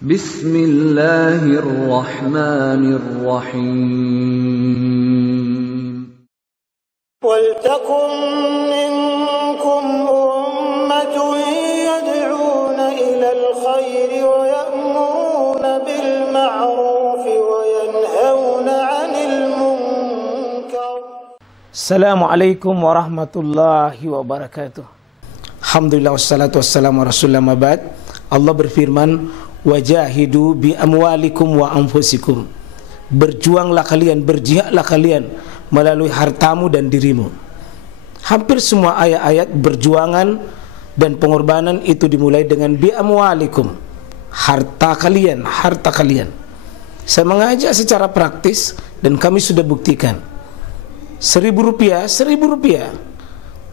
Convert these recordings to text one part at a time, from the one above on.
Bismillahirrahmanirrahim. وَلْتَكُنْ مِنْكُمْ أُمَّةٌ يَدْعُونَ إِلَى الْخَيْرِ وَيَأْمُرُونَ بِالْمَعْرُوفِ وَيَنْهَوْنَ عَنِ الْمُنْكَرِ. Assalamualaikum warahmatullahi wabarakatuh. Alhamdulillah wassalatu wassalamu ala rasulillah mabad. Allah berfirman, wajahidu bi amwalikum wa anfusikum. Berjuanglah kalian, berjihadlah kalian melalui hartamu dan dirimu. Hampir semua ayat-ayat berjuangan dan pengorbanan itu dimulai dengan bi amwalikum, harta kalian, harta kalian. Saya mengajak secara praktis dan kami sudah buktikan. Rp1.000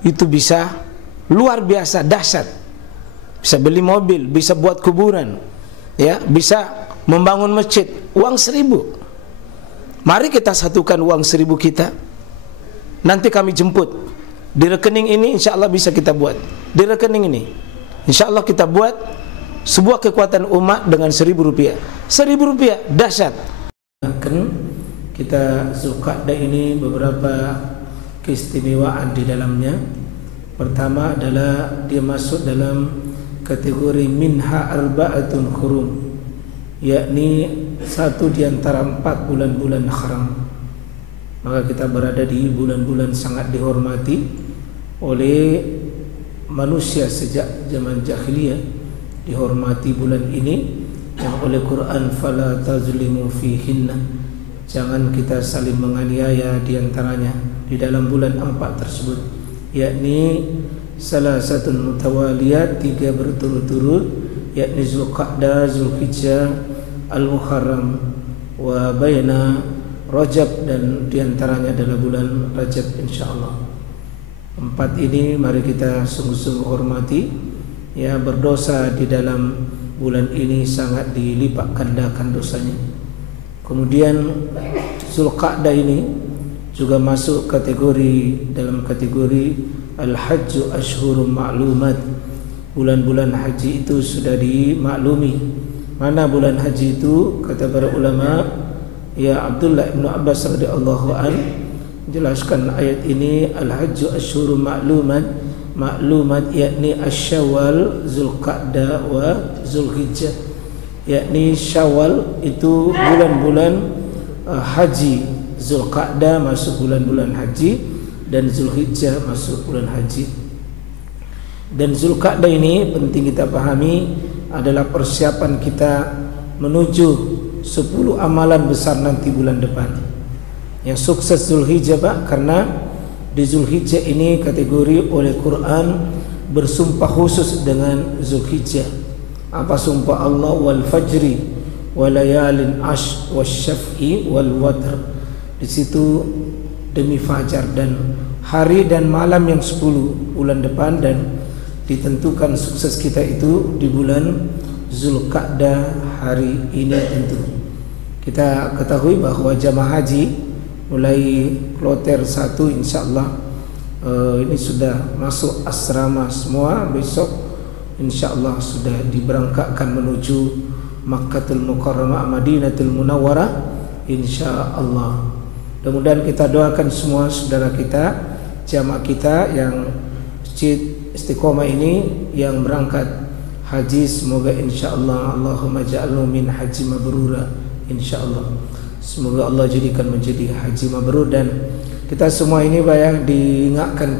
itu bisa luar biasa, dahsyat. Bisa beli mobil, bisa buat kuburan, ya, bisa membangun masjid. Uang 1.000. Mari kita satukan uang 1.000 kita. Nanti kami jemput. Di rekening ini insya Allah bisa kita buat. Di rekening ini insya Allah kita buat sebuah kekuatan umat dengan Rp1.000. Rp1.000 dahsyat. Kita Zulqa'dah ini beberapa keistimewaan di dalamnya. Pertama adalah dia masuk dalam kategori minha arba'atun hurum, yakni satu di antara 4 bulan-bulan haram. Maka kita berada di bulan-bulan sangat dihormati oleh manusia sejak zaman jahiliyah. Dihormati bulan ini yang oleh Quran, fala tazlimu fihinna, jangan kita saling menganiaya di antaranya di dalam bulan 4 tersebut, yakni salah satu mutawaliyat, 3 berturut-turut, yakni Zulqa'dah, Zulhijjah, Al-Muharram wa baina Rajab, dan diantaranya adalah bulan Rajab insyaallah. 4 ini mari kita sungguh-sungguh hormati, ya. Berdosa di dalam bulan ini sangat dilipat gandakan dosanya. Kemudian Zulqa'dah ini juga masuk kategori dalam kategori Al-Hajju Ashhurum Ma'lumat. Bulan-bulan haji itu sudah dimaklumi. Mana bulan haji itu? Kata para ulama, ya Abdullah bin Abbas radhiyallahu an jelaskan ayat ini, Al-Hajju Ashhurum Ma'lumat, maklumat yakni Asyawal, Zulqa'dah wa Zulhijjah, yakni Syawal itu bulan-bulan haji, Zulqa'dah masuk bulan-bulan haji, dan Zulhijjah masuk bulan haji. Dan Zulqa'dah ini penting kita pahami adalah persiapan kita menuju 10 amalan besar nanti bulan depan. Yang sukses Zulhijjah, Pak, karena di Zulhijjah ini kategori oleh Quran bersumpah khusus dengan Zulhijjah. Apa sumpah Allah? Wal fajri wa layalin ash wasyaf'i wal watr. Di situ demi fajar dan hari dan malam yang 10 bulan depan, dan ditentukan sukses kita itu di bulan Zulqa'dah hari ini. Tentu kita ketahui bahwa jamaah haji mulai kloter 1 insyaallah ini sudah masuk asrama semua. Besok insyaallah sudah diberangkatkan menuju Makkahul Mukarramah, Madinatul Munawwarah insyaallah. Mudah-mudahan kita doakan semua saudara kita, jamaah kita yang Masjid Istiqomah ini yang berangkat haji, semoga insyaallah Allahumma ja'alnu min haji mabrura insyaallah. Semoga Allah jadikan menjadi haji mabrur, dan kita semua ini bayang diingatkan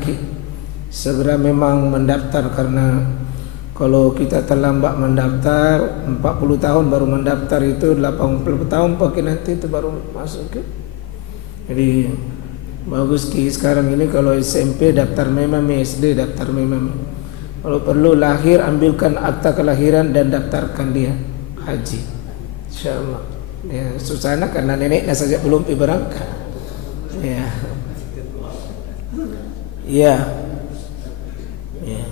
segera memang mendaftar, karena kalau kita terlambat mendaftar 40 tahun baru mendaftar, itu 80 tahun pakai nanti itu baru masuk ke. Jadi bagus sekarang ini kalau SMP daftar memang, SD daftar memang. Kalau perlu lahir ambilkan akta kelahiran dan daftarkan dia haji insyaallah. Ya, susahnya karena neneknya saja belum berangkat. Ya. Ya. Ya.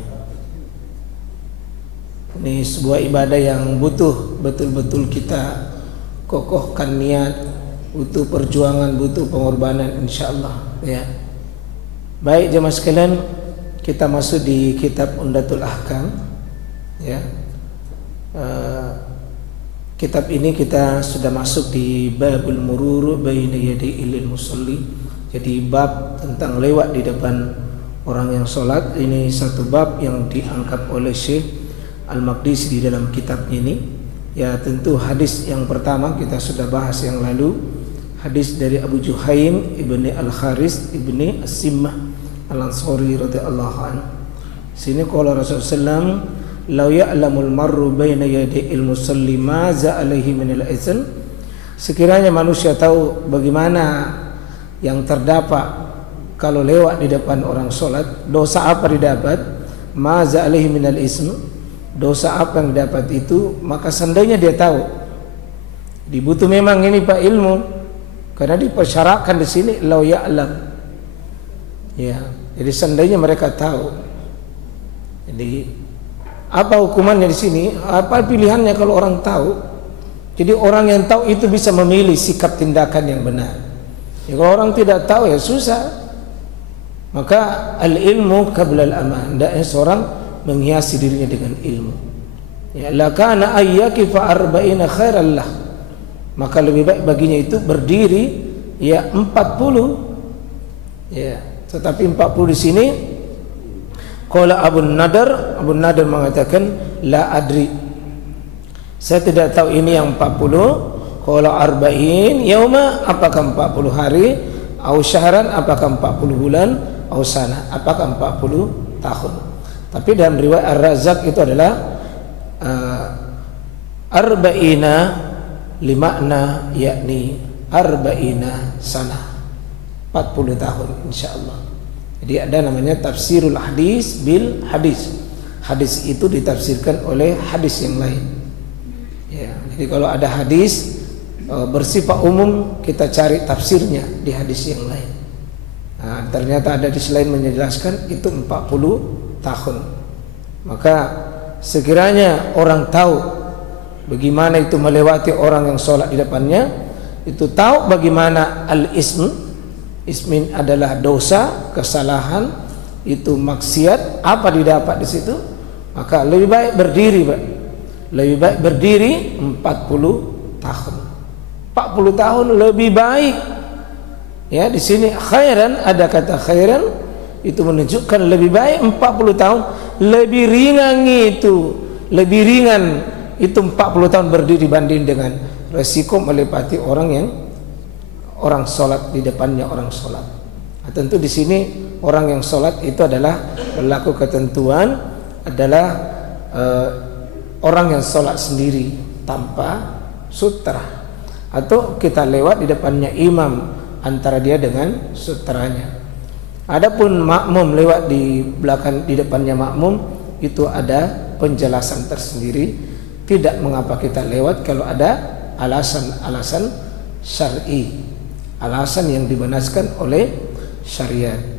Ini sebuah ibadah yang butuh betul-betul kita kokohkan niat, butuh perjuangan, butuh pengorbanan insyaallah, ya. Baik jemaah sekalian, kita masuk di kitab Umdatul Ahkam, ya. kitab ini kita sudah masuk di babul murur baina yaday ilil musalli. Jadi bab tentang lewat di depan orang yang sholat. Ini satu bab yang diangkat oleh Syekh Al-Maqdisi di dalam kitab ini. Ya, tentu hadis yang pertama kita sudah bahas yang lalu, hadis dari Abu Juhaim ibni Al-Kharis ibni As-Simmah Al-Ansari radhiyallahu anhu. Sini qala Rasulullah SAW, "Law ya'lamul marru baina yadayil musalli ma za alaihi minal izn." Sekiranya manusia tahu bagaimana yang terdapat kalau lewat di depan orang sholat, dosa apa didapat, ma za alaihi minal izn, dosa apa yang dapat itu, maka seandainya dia tahu. Dibutuh memang ini Pak ilmu, karena dipersyaratkan di sini law ya'lam. Ya, jadi seandainya mereka tahu. Jadi apa hukumannya di sini? Apa pilihannya kalau orang tahu? Jadi orang yang tahu itu bisa memilih sikap tindakan yang benar. Ya, kalau orang tidak tahu ya susah. Maka al-ilmu qabla al-aman. Hendaknya seorang menghiasi dirinya dengan ilmu. Ya, lakana ayyakifa arba'ina khairan lah. Maka lebih baik baginya itu berdiri ya 40. Ya, tetapi 40 di sini qala Abu Nadar mengatakan la adri. Saya tidak tahu ini yang 40. Qala arba'in yauma, apakah 40 hari, au syahran, apakah 40 bulan, au sana, apakah 40 tahun. Tapi dalam riwayat Ar-Razzaq itu adalah arba'ina limakna, yakni arba'ina sana, 40 tahun insyaallah. Jadi ada namanya tafsirul hadis bil hadis. Hadis itu ditafsirkan oleh hadis yang lain. Ya, jadi kalau ada hadis bersifat umum, kita cari tafsirnya di hadis yang lain. Nah, ternyata ada di selain menjelaskan itu 40 tahun. Maka sekiranya orang tahu bagaimana itu melewati orang yang sholat di depannya, itu tahu bagaimana al-ism. Ismin adalah dosa, kesalahan, itu maksiat, apa didapat di situ? Maka lebih baik berdiri, Pak. Lebih baik berdiri 40 tahun. 40 tahun lebih baik. Ya, di sini khairan, ada kata khairan, itu menunjukkan lebih baik 40 tahun, lebih ringan itu. Lebih ringan itu 40 tahun berdiri dibanding dengan resiko melepati orang sholat di depannya orang sholat. Nah, tentu di sini orang yang sholat itu adalah berlaku ketentuan adalah orang yang sholat sendiri tanpa sutra, atau kita lewat di depannya imam antara dia dengan sutranya. Adapun makmum lewat di belakang di depannya makmum itu ada penjelasan tersendiri, tidak mengapa kita lewat kalau ada alasan-alasan syar'i, alasan yang dibenarkan oleh syariat.